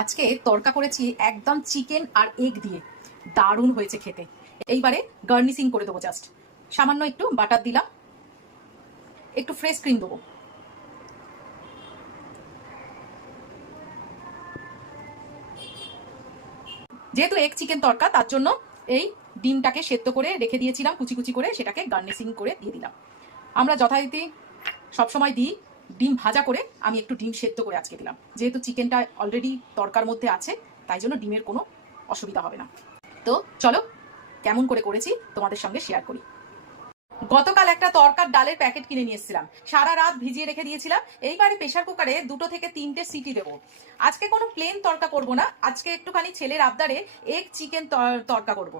আজকে তরকা করেছি একদম চিকেন আর এগ দিয়ে, দারুণ হয়েছে খেতে। এইবারে গার্নিশিং করে দেবো। জাস্ট সামান্য একটু বাটার দিলাম, একটু ফ্রেশ ক্রিম দেবো। যেহেতু এগ চিকেন তরকা, তার জন্য এই ডিমটাকে সেদ্ধ করে রেখে দিয়েছিলাম কুচি কুচি করে, সেটাকে গার্নিশিং করে দিয়ে দিলাম। আমরা যথারীতি সবসময় দিই ডিম ভাজা করে, আমি একটু ডিম সেদ্ধ করে আজকে দিলাম। যেহেতু চিকেনটা অলরেডি তরকার মধ্যে আছে, তাই জন্য ডিমের কোনো অসুবিধা হবে না। তো চলো কেমন করে করেছি তোমাদের সঙ্গে শেয়ার করি। গতকাল একটা তরকার ডালের প্যাকেট কিনে নিয়ে এসেছিলাম, সারা রাত ভিজিয়ে রেখে দিয়েছিলাম। এইবারে প্রেশার কুকারে 2 থেকে 3টে সিটি দেবো। আজকে কোনো প্লেন তরকা করব না, আজকে একটুখানি ছেলের আবদারে এগ চিকেন তরকা করব।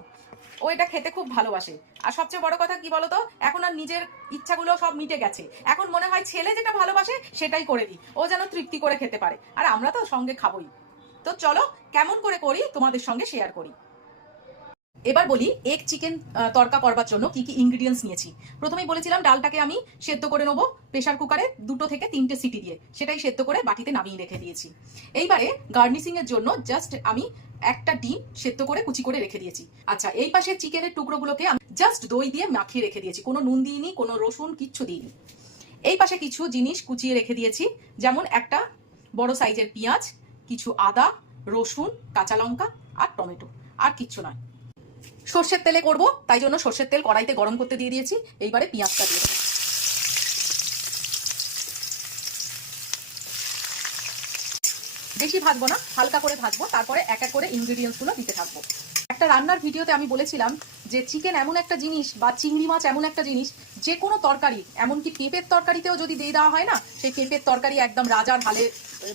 ও এটা খেতে খুব ভালোবাসে। আর সবচেয়ে বড় কথা কি বলতো, এখন আর নিজের ইচ্ছাগুলো সব মিটে গেছে। এখন মনে হয় ছেলে যেটা ভালোবাসে সেটাই করে দিই, ও যেন তৃপ্তি করে খেতে পারে। আর আমরা তো সঙ্গে খাবোই। তো চলো কেমন করে করি তোমাদের সঙ্গে শেয়ার করি। এবার বলি এগ চিকেন তরকা করবার জন্য কি কি ইনগ্রিডিয়েন্টস নিয়েছি। প্রথমেই বলেছিলাম ডালটাকে আমি সেদ্ধ করে নেবো প্রেশার কুকারে 2 থেকে 3টে সিটি দিয়ে, সেটাই সেদ্ধ করে বাটিতে নামিয়ে রেখে দিয়েছি। এইবারে গার্নিশিং এর জন্য জাস্ট আমি একটা ডিম সেদ্ধ করে কুচি করে রেখে দিয়েছি। আচ্ছা, এই পাশে চিকেনের টুকরোগুলোকে আমি জাস্ট দই দিয়ে মাখিয়ে রেখে দিয়েছি, কোনো নুন দিইনি, কোনো রসুন কিচ্ছু দিইনি। এই পাশে কিছু জিনিস কুচিয়ে রেখে দিয়েছি, যেমন একটা বড় সাইজের পেঁয়াজ, কিছু আদা, রসুন, কাঁচা লঙ্কা আর টমেটো, আর কিচ্ছু নয়। সর্ষের তেলে করব, তাই জন্য সর্ষের তেল কড়াইতে গরম করতে দিয়ে দিয়েছি। এইবারে পেঁয়াজটা দিয়ে দেবো। বেশি ভাজবো না, হালকা করে ভাজবো, তারপরে এক এক করে ইনগ্রিডিয়েন্টস গুলো দিতে থাকবো। একটা রান্নার ভিডিওতে আমি বলেছিলাম যে চিকেন এমন একটা জিনিস বা চিংড়ি মাছ এমন একটা জিনিস, যে কোনো তরকারি, এমনকি পেঁপের তরকারিতেও যদি দিয়ে দেওয়া হয় না, সেই পেঁপের তরকারি একদম রাজার হালে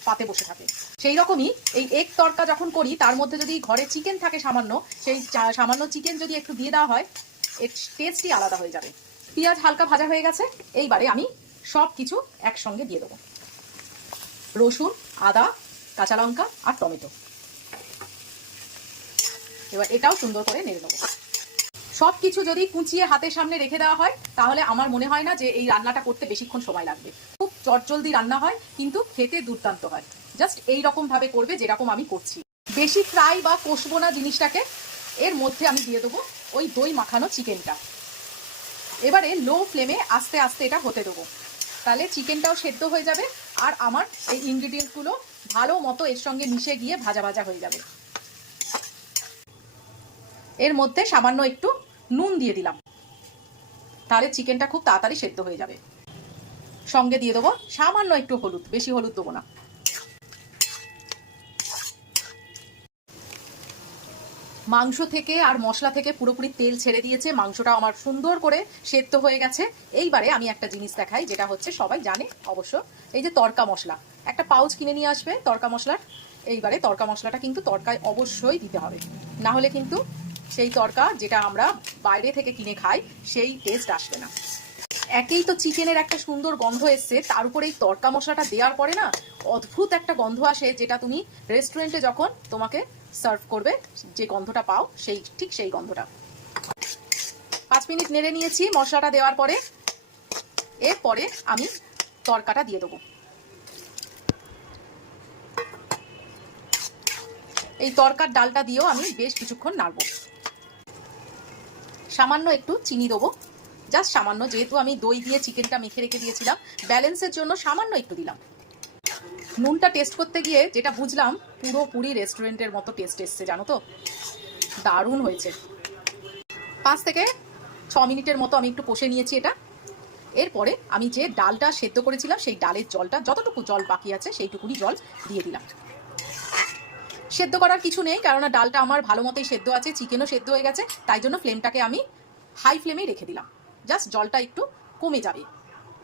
পাতে বসে থাকে। সেই রকমই এই এগ তরকা যখন করি, তার মধ্যে যদি ঘরে চিকেন থাকে সামান্য, সেই সামান্য চিকেন যদি একটু দিয়ে দেওয়া হয়, এর টেস্টই আলাদা হয়ে যাবে। পেঁয়াজ হালকা ভাজা হয়ে গেছে, এইবারে আমি সব কিছু একসঙ্গে দিয়ে দেবো। রসুন, আদা, কাঁচা লঙ্কা আর টমেটো। এবার এটাও সুন্দর করে নেড়ে নেবো। সব কিছু যদি কুচিয়ে হাতের সামনে রেখে দেওয়া হয়, তাহলে আমার মনে হয় না যে এই রান্নাটা করতে বেশিক্ষণ সময় লাগবে। খুব চটজলদি রান্না হয়, কিন্তু খেতে দুর্দান্ত হয়। জাস্ট এই রকম ভাবে করবে যেরকম আমি করছি। বেশি ফ্রাই বা কষবো না জিনিসটাকে। এর মধ্যে আমি দিয়ে দেবো ওই দই মাখানো চিকেনটা। এবারে লো ফ্লেমে আস্তে আস্তে এটা হতে দেবো, তাহলে চিকেনটাও সেদ্ধ হয়ে যাবে আর আমার এই ইনগ্রিডিয়েন্টসগুলো ভালো মতো এর সঙ্গে মিশে গিয়ে ভাজা ভাজা হয়ে যাবে। এর মধ্যে সামান্য একটু নুন দিয়ে দিলাম, তাহলে চিকেনটা খুব তাড়াতাড়ি সেদ্ধ হয়ে যাবে। সঙ্গে দিয়ে দেবো সামান্য একটু হলুদ, বেশি হলুদ দেবো না। মাংস থেকে আর মশলা থেকে পুরোপুরি তেল ছেড়ে দিয়েছে, মাংসটা আমার সুন্দর করে সেদ্ধ হয়ে গেছে। এইবারে আমি একটা জিনিস দেখাই, যেটা হচ্ছে সবাই জানে অবশ্য, এই যে তড়কা মশলা, একটা পাউচ কিনে নিয়ে আসবে তড়কা মশলার। এইবারে তড়কা মশলাটা কিন্তু তড়কায় অবশ্যই দিতে হবে, না হলে কিন্তু সেই তড়কা যেটা আমরা বাইরে থেকে কিনে খাই, সেই টেস্ট আসবে না। একেই তো চিকেনের একটা সুন্দর গন্ধ এসছে, তার উপরে এই তড়কা মশলাটা দেওয়ার পরে না অদ্ভুত একটা গন্ধ আসে, যেটা তুমি রেস্টুরেন্টে যখন তোমাকে সার্ভ করবে যে গন্ধটা পাও, ঠিক সেই গন্ধটা। 5 মিনিট নেড়ে নিয়েছি মশলাটা দেওয়ার পরে। এরপরে আমি তড়কাটা দিয়ে দেবো। এই তড়কার ডালটা দিয়েও আমি বেশ কিছুক্ষণ নাড়বো। সামান্য একটু চিনি দেবো, জাস্ট সামান্য, যেহেতু আমি দই দিয়ে চিকেনটা মেখে রেখে দিয়েছিলাম, ব্যালেন্সের জন্য সামান্য একটু দিলাম। নুনটা টেস্ট করতে গিয়ে যেটা বুঝলাম, পুরোপুরি রেস্টুরেন্টের মতো টেস্ট এসছে, জানো তো, দারুণ হয়েছে। 5 থেকে 6 মিনিটের মতো আমি একটু কষে নিয়েছি এটা। এরপরে আমি যে ডালটা সেদ্ধ করেছিলাম, সেই ডালের জলটা, যতটুকু জল বাকি আছে সেইটুকুনি জল দিয়ে দিলাম। সেদ্ধ করার কিছু নেই, কারণ ডালটা আমার ভালো মতোই সেদ্ধ আছে, চিকেনও সেদ্ধ হয়ে গেছে, তাই জন্য ফ্লেমটাকে আমি হাই ফ্লেমেই রেখে দিলাম। জাস্ট জলটা একটু কমে যাবে।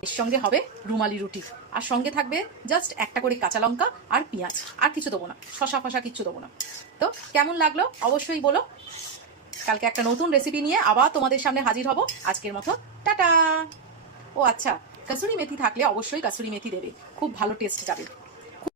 এর সঙ্গে হবে রুমালি রুটি, আর সঙ্গে থাকবে জাস্ট একটা করে কাঁচা লঙ্কা আর পেঁয়াজ, আর কিছু দেবো না, শশা ফশা কিচ্ছু দেবো না। তো কেমন লাগলো অবশ্যই বলো। কালকে একটা নতুন রেসিপি নিয়ে আবার তোমাদের সামনে হাজির হব। আজকের মতো টাটা। ও আচ্ছা, কাসুরি মেথি থাকলে অবশ্যই কাসুরি মেথি দেবে, খুব ভালো টেস্ট যাবে।